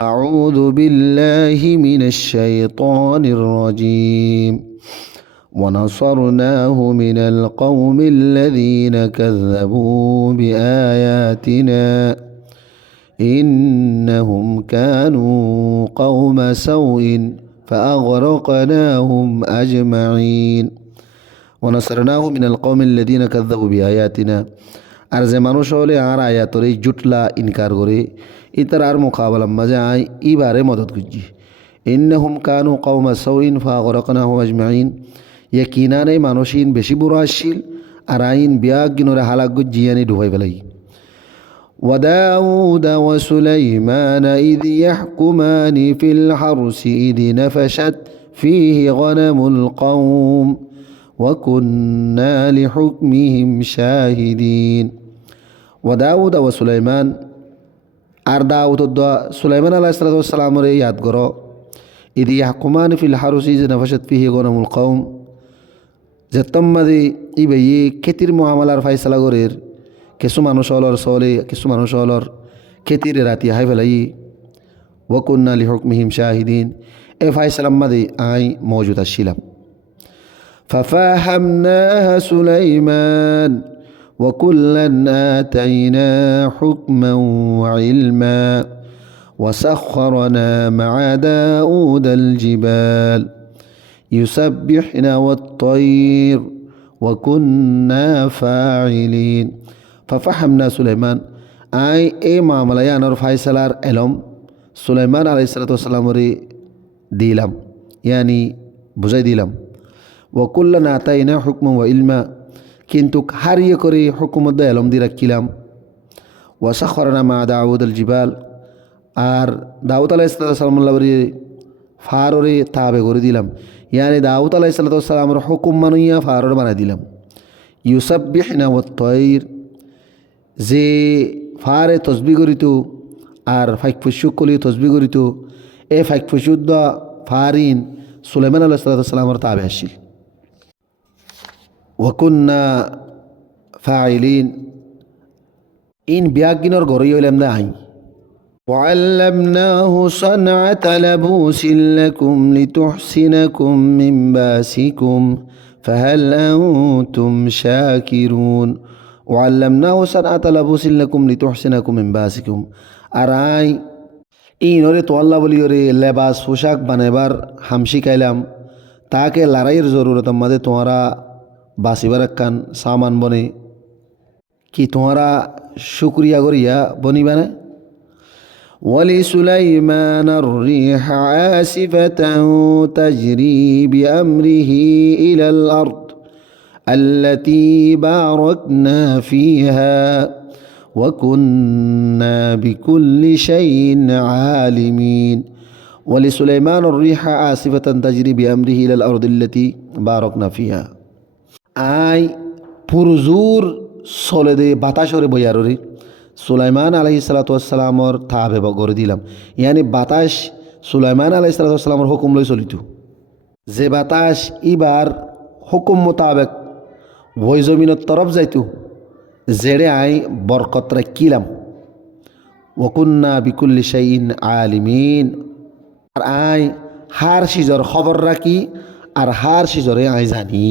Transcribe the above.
أعوذ بالله من الشيطان الرجيم ونصرناه من القوم الذين كذبوا بآياتنا إنهم كانوا قوم سوء فأغرقناهم أجمعين ونصرناه من القوم الذين كذبوا بآياتنا আর যে মানুষ হলে আর আয়াতর এই জুটলা ইনকার করে ইতার আর মোকাবেলার মাঝে আই ইবারে মদত করছি ইন্নাহুম কানু কওমা সাউইন ফাগরাকনাহুম আজমাইন ইয়াকিনান এই মানুষিন বেশি বুড়ো আসছিল আর আইন বিয়াগিনরে হালাক জিয়ানি ডুবাই ফেলাই وداود وسليمان إذ يحكمان في الحرث إذ نفشت فيه غنم القوم وكنا لحكمهم شاهدين وداود وسليمان আর দাউদ সুলাইমান আলাইহিস সালামের ইয়াদ করো ইদি ইয়াহকুমান ফিল হারুসি যে নফাশাত ফিহি গনামুল কওম যে তম্মাদি ইবাই খেতির মুআমালার ফাইসালা করের কিছু মানুষ হলর চলে কিছু মানুষ হলর খেতির রাতি হাই ফেলাই ওয়াকুন্না লিহুকমিহিম শাহিদিন এ ফাইসালাম মাদি আই মৌজুদ আসছিলাম ففهمناها سليمان وكلا آتينا حكما وعلما وسخرنا مع داود الجبال يسبحن والطير وكنا فاعلين ففهمنا سليمان أي معامليان فيصلار إلهم سليمان عليه الصلاة والسلام ديلم يعني بزي ديلم وكلنا آتينا حكما وعلما কিন্তু হারিয়ে করে হুকুমত এলম দিয়ে রাখিলাম ওয়াসাখরনা মা দাউদ আল জিবাল আর দাউদ আলাইহিস সালামুল্লাহরি ফাররে তাবে করে দিলাম ইয়ানি দাউদ আলাইহিস সালামের হুকুম মানিয়া ফারর বানাই দিলাম ইউসাব্বিহনা ওয়াত তাইর যে ফারে তসবিহ করিত আর ফাইক ফুসুক কলি তসবিহ করিত এ ফাইক ফুসুদ্দ ফারিন সুলাইমান আলাইহিস সালামের তাবে আসিল وكنا فاعلين إن بياجنور غوريو لم نعي وعلمناه صنعة لبوس لكم لتحسنكم من باسكم فهل أنتم شاكرون وعلمناه صنعة لبوس لكم لتحسنكم من باسكم أراي إن أريد الله ولي لباس পোশাক বানাবার হামশি কাইলাম তাকে লড়াইয়ের জরুরত আমাদের তোমারা বাসিবার কান সামান বনে কি তোমারা শুক্রিয়া করিয়া বনিবা না ولسليمان الريح عاصفة تجري بأمره إلى الأرض التي باركنا فيها وكنا بكل شيء عالمين ولسليمان الريح عاصفة تجري بأمره إلى الأرض التي باركنا فيها আই পুরজুর চলে দে বাতাসরে বইয়ারে সুলাইমান আলাইহিস সালামর তাবে করে দিলাম ইয়ানি বাতাস সুলাইমান আলাইহিস সালামর হুকুম লই চলিত যে বাতাস ইবার হুকুম মোতাবেক ওই জমিনের তরফ যাইতো জেড়ে আই বরকত রাখিলাম ওয়াকুন্না বিকুল্লি শাইইন আলিমিন আর আই হার সিজর খবর রাখি আর হার সিজরে আই জানি